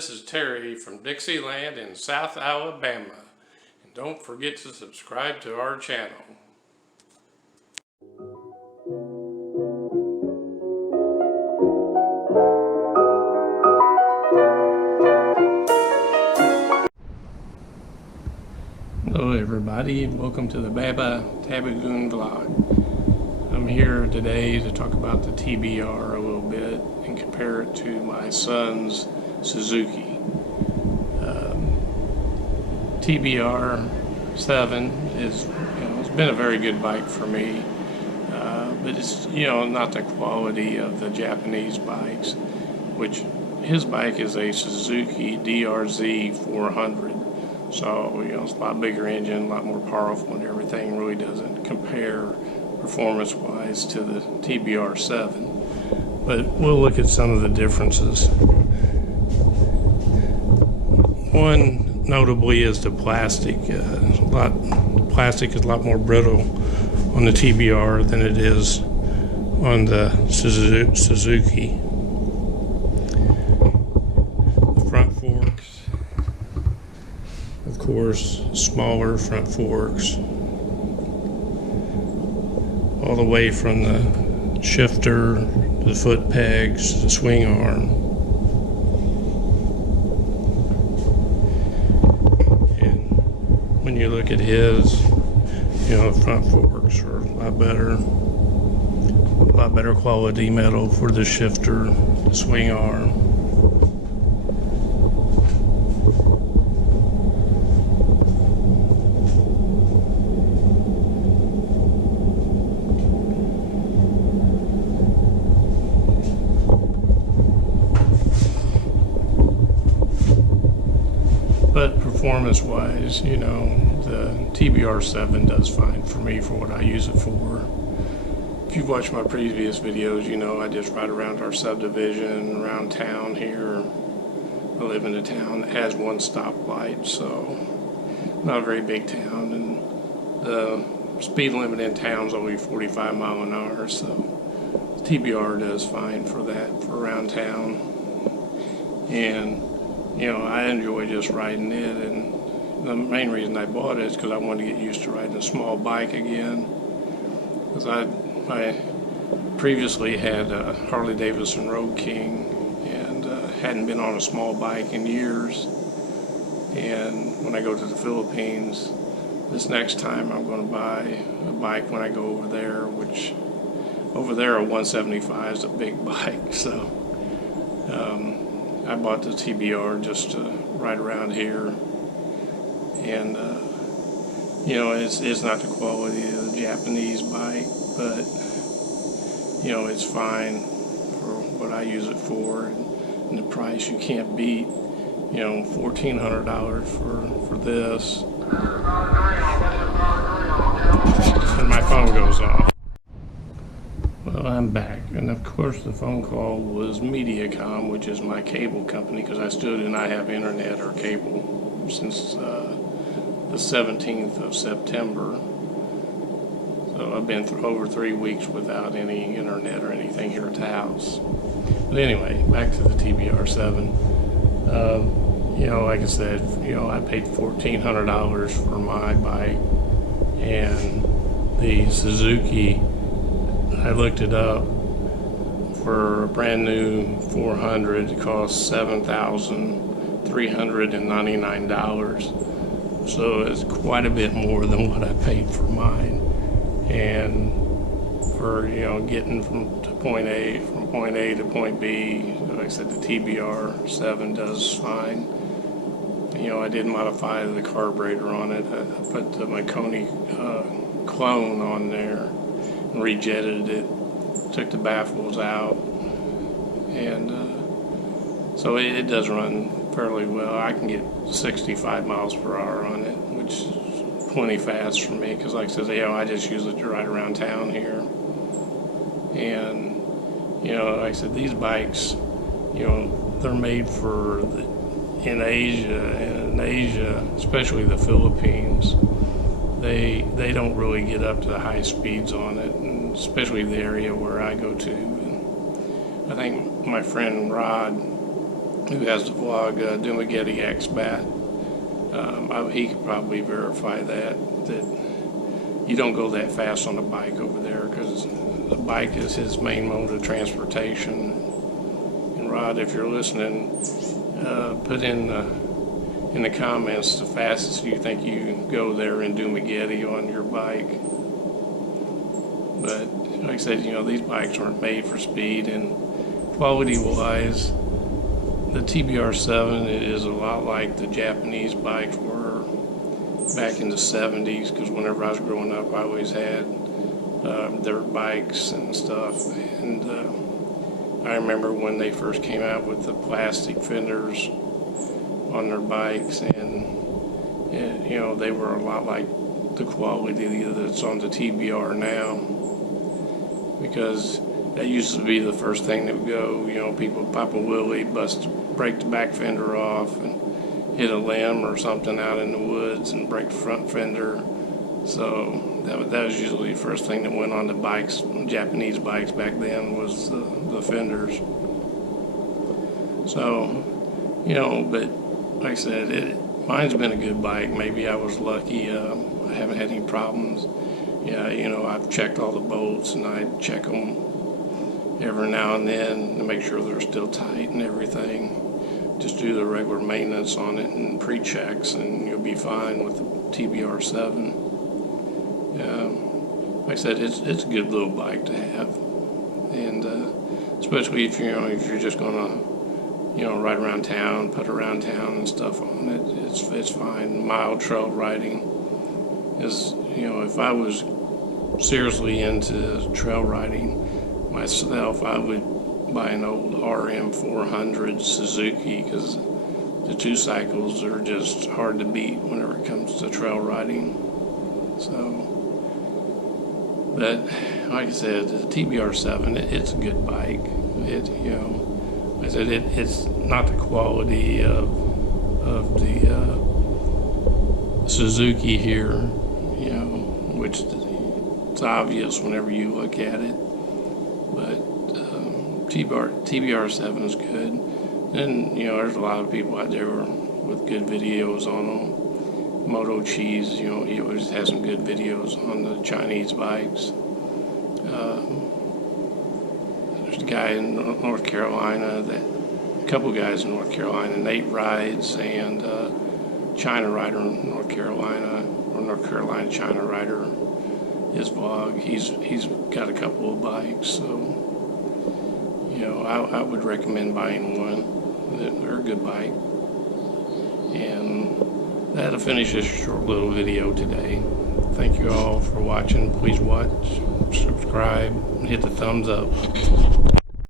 this is Terry from Dixieland in South Alabama. And don't forget to subscribe to our channel. Hello everybody, and welcome to the Baba Tabagoon vlog. I'm here today to talk about the TBR a little bit and compare it to my son's Suzuki. TBR7 is, it's been a very good bike for me, but it's not the quality of the Japanese bikes, which his bike is a Suzuki DRZ 400. So, it's a lot bigger engine, a lot more powerful, and everything really doesn't compare performance-wise to the TBR7. But we'll look at some of the differences. One, notably, is the plastic. The plastic is a lot more brittle on the TBR than it is on the Suzuki. The front forks, of course, smaller front forks, all the way from the shifter, the foot pegs, the swing arm. And when you look at his, the front forks are a lot better quality metal for the shifter, the swing arm. But performance-wise, the TBR7 does fine for me for what I use it for. If you've watched my previous videos, I just ride around our subdivision, around town here. I live in a town that has one stoplight, so not a very big town, and the speed limit in town is only 45 miles an hour, so the TBR does fine for that, for around town. And I enjoy just riding it, and the main reason I bought it is because I wanted to get used to riding a small bike again. Because I previously had a Harley Davidson Road King and hadn't been on a small bike in years. And when I go to the Philippines, this next time I'm going to buy a bike when I go over there, which over there a 175 is a big bike, so I bought the TBR just to ride around here, and it's not the quality of the Japanese bike, but it's fine for what I use it for, and the price you can't beat. $1,400 for this, and my phone goes off. Well, I'm back, and of course the phone call was Mediacom, which is my cable company, because I still do not have internet or cable since the 17th of September. So I've been over 3 weeks without any internet or anything here at the house. But anyway, back to the TBR7. Like I said, I paid $1,400 for my bike, and the Suzuki, I looked it up, for a brand new 400, it costs $7,399. So it's quite a bit more than what I paid for mine. And for, getting from point A to point B, like I said, the TBR7 does fine. I did modify the carburetor on it. I put the Marconi clone on there and rejetted it, took the baffles out, and so it does run fairly well. I can get 65 miles per hour on it, which is plenty fast for me, because like I said, I just use it to ride around town here. And like I said, these bikes, they're made for in Asia, especially the Philippines. They don't really get up to the high speeds on it, and especially the area where I go to. And I think my friend Rod who has the vlog, Dumageddon X-Bat. He could probably verify that you don't go that fast on a bike over there, because the bike is his main mode of transportation. And Rod, if you're listening, put in the comments the fastest you think you can go there in Dumageddon on your bike. But like I said, these bikes aren't made for speed, and quality-wise, the TBR7 is a lot like the Japanese bikes were back in the 70s, because whenever I was growing up, I always had dirt bikes and stuff. And I remember when they first came out with the plastic fenders on their bikes, and they were a lot like the quality that's on the TBR now, because that used to be the first thing that would go. People pop a wheelie, break the back fender off, and hit a limb or something out in the woods and break the front fender. So that was usually the first thing that went on the bikes. Japanese bikes back then was the fenders. So, but like I said, mine's been a good bike. Maybe I was lucky. I haven't had any problems. Yeah, I've checked all the bolts, and I check them every now and then to make sure they're still tight and everything. Just do the regular maintenance on it and pre-checks, and you'll be fine with the TBR7. Like I said, it's a good little bike to have, and especially if you're just gonna ride around town, put around town and stuff on it. It's fine. Mild trail riding is, if I was seriously into trail riding myself, I would buy an old RM400 Suzuki, because the two cycles are just hard to beat whenever it comes to trail riding. So, but like I said, the TBR7, it's a good bike. Like I said, it's not the quality of the Suzuki here, which it's obvious whenever you look at it. But TBR7 is good. And, there's a lot of people out there with good videos on them. Moto Cheese, he always has some good videos on the Chinese bikes. There's a guy in North Carolina, a couple guys in North Carolina, Nate Rides and China Rider in North Carolina, or North Carolina China Rider, his vlog. He's got a couple of bikes, so I would recommend buying one. They're a good bike. And that'll finish this short little video today. Thank you all for watching. Please watch, subscribe, and hit the thumbs up.